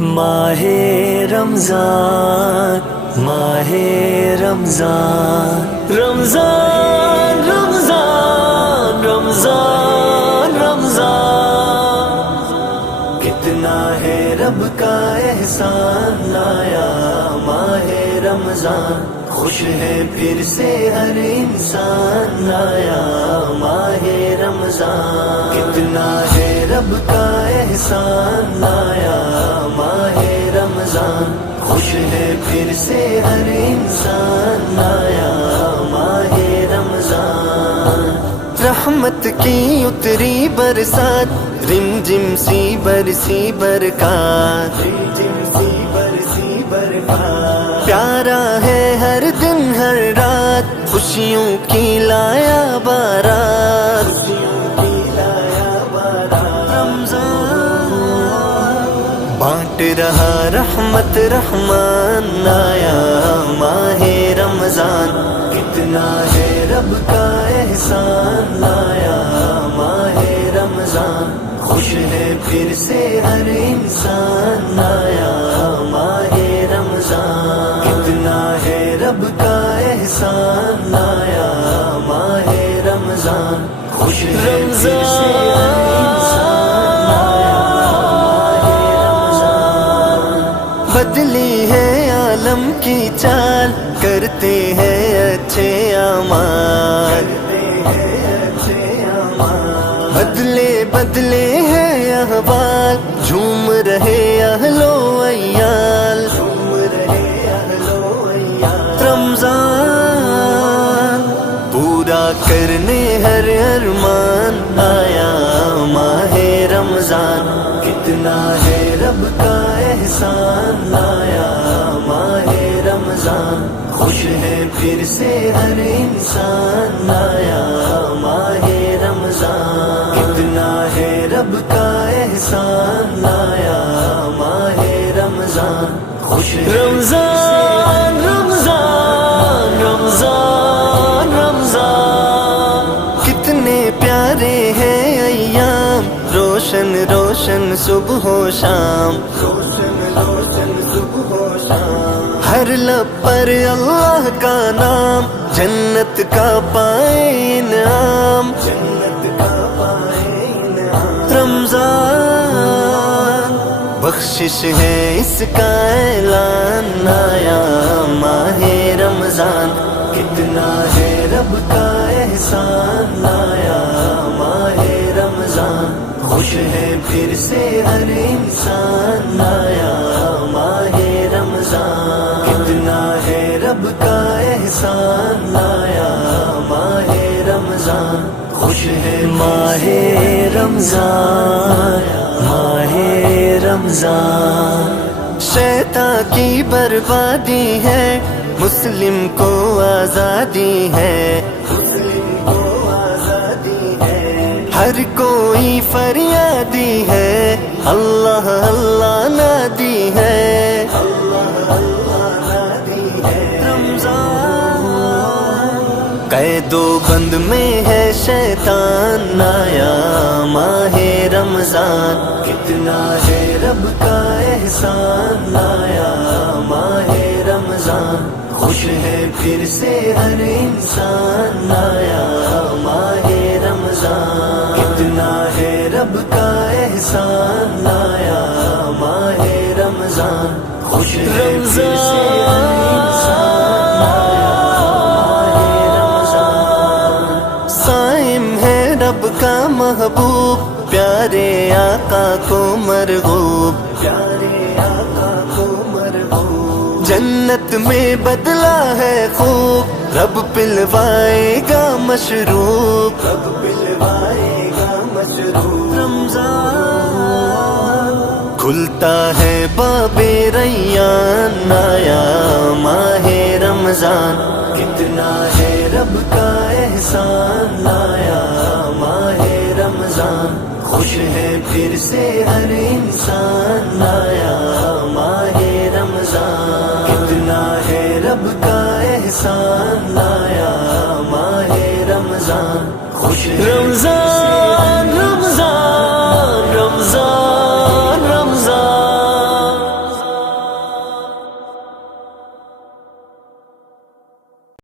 ماہ رمضان ماہ رمضان رمضان رمضان رمضان رمضان کتنا ہے رب کا احسان لایا ماہ رمضان خوش ہے پھر سے ہر انسان لایا ماہ رمضان کتنا ہے رب کا احسان لایا ماہ رمضان خوش ہے پھر سے ہر انسان لایا ماہ رمضان رحمت کی اتری برسات رم جم سی برسی برکات رم جم سی برسی برکات پیارا ہے ہر دن ہر رات خوشیوں کی لایا بارات خوشیوں کی لایا بارات رمضان بانٹ رہا رحمت رحمان لایا ماہ رمضان کتنا ہے رب کا احسان لایا ماہ رمضان خوش ہے پھر سے ہر انسان لایا ماہ رمضان کتنا ہے رب کا احسان لایا ماہ رمضان خوش ہے پھر سے ہر انسان لایا ماہ رمضان بدلی ہے عالم کی چال کرتے ہیں اچھے اعمال بدلے بدلے ہیں احوال جھوم رہے اہل و عیال رمضان پورا کرنے ہر ارمان آیا ماہ رمضان کتنا ہے رب کا احسان لایا ماہ رمضان خوش ہے پھر سے ہر انسان لایا ماہ رمضان کتنا ہے رب کا احسان لایا ماہ رمضان خوش ہے رمضان رمضان رمضان رمضان کتنے پیارے ہیں ایام روشن روشن صبح و شام روشن روشن صبح و شام ہر لب پر اللہ کا نام جنت کا پائے انعام جنت کا پائے انعام رمضان بخشش ہے اس کا اعلان آیا ماہ رمضان کتنا ہے رب کا احسان لایا ماہ رمضان خوش ہے پھر سے ہر انسان لایا ماہ رمضان کتنا ہے رب کا احسان لایا ماہ رمضان خوش ہے ماہ رمضان ماہ رمضان شیطان کی بربادی ہے مسلم کو آزادی ہے مسلم کو آزادی ہے ہر کوئی فریادی ہے اللہ اللہ نادی ہے اللہ اللہ نادی ہے رمضان قید و بند میں ہے شیطان آیا ماہ رمضان کتنا ہے رب کا احسان لایا ماہ رمضان خوش ہے پھر سے ہر انسان لایا ماہ رمضان کتنا ہے رب کا احسان لایا ماہ رمضان خوش ہے پھر سے ہر انسان لایا ماہ رمضان صائم ہے رب کا محبوب پیارے آقا کو مرغوب پیارے آقا کو مرغوب جنت میں بدلا ہے خوب رب پلوائے گا مشروب رب پلوائے گا مشروب رمضان کھلتا ہے باب ریان آیا ماہ رمضان کتنا ہے رب کا احسان لایا ماہ رمضان خوش ہے پھر سے ہر انسان لایا ماہ رمضان کتنا ہے رب کا احسان لایا ماہ رمضان خوش ہے رمضان